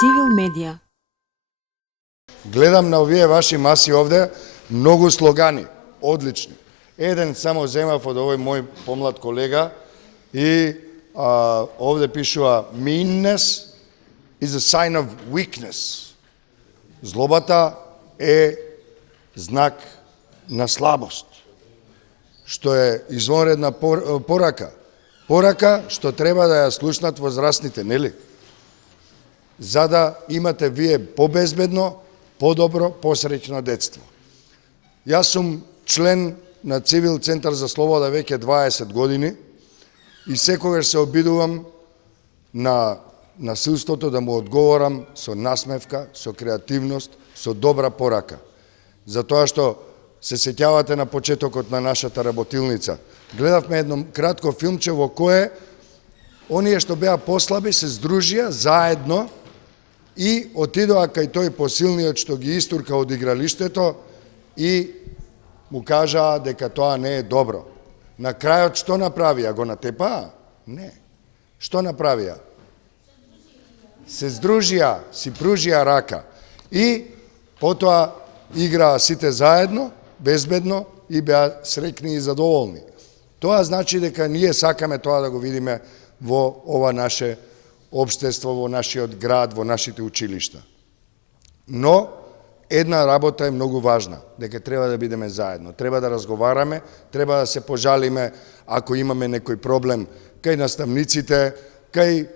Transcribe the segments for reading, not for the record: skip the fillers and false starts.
Civil Media. Гледам на овие ваши маси овде, многу слогани, одлични. Еден само земав од овој мој помлад колега и овде пишува meanness is a sign of weakness. Злобата е знак на слабост, што е извонредна порака. Порака што треба да ја слушнат возрастните, нели? За да имате вие побезбедно, подобро, посреќно детство. Јас сум член на Цивил Центар за слобода веќе 20 години и секогаш се обидувам на насилството да му одговорам со насмевка, со креативност, со добра порака. Затоа што се сеќавате на почетокот на нашата работилница. Гледавме едно кратко филмче во кое оние што беа послаби се здружија заедно и отидоа кај тој посилниот што ги истурка од игралиштето и му кажаа дека тоа не е добро. На крајот што направија? Го натепаа? Не. Што направија? Се здружија, си пружија рака и потоа играа сите заедно, безбедно и беа среќни и задоволни. Тоа значи дека ние сакаме тоа да го видиме во ова наше општество, во нашиот град, во нашите училишта. Но една работа е многу важна, дека треба да бидеме заедно, треба да разговараме, треба да се пожалиме ако имаме некој проблем кај наставниците, кај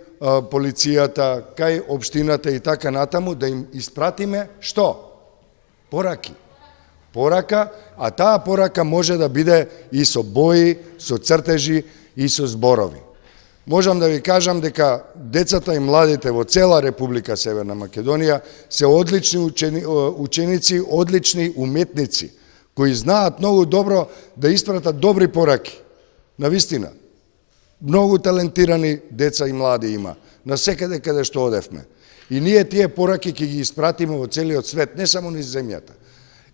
полицијата, кај општината и така натаму, да им испратиме што? Пораки. Порака, а таа порака може да биде и со бои, со цртежи и со зборови. Можам да ви кажам дека децата и младите во цела Република Северна Македонија се одлични ученици, одлични уметници, кои знаат многу добро да испратат добри пораки. Навистина, многу талентирани деца и млади има, на секаде каде што одевме. И ние тие пораки ќе ги испратиме во целиот свет, не само низ земјата.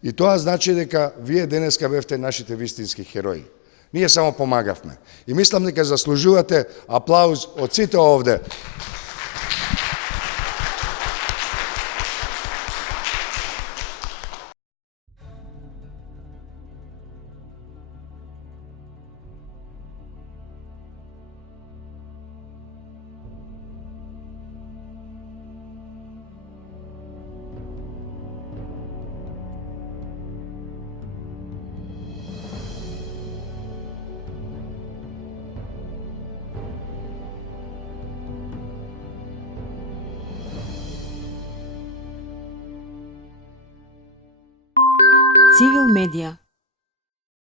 И тоа значи дека вие денеска бевте нашите вистински херои. Ние само помагавме. И мислам дека заслужувате аплауз од сите овде. Civil Media.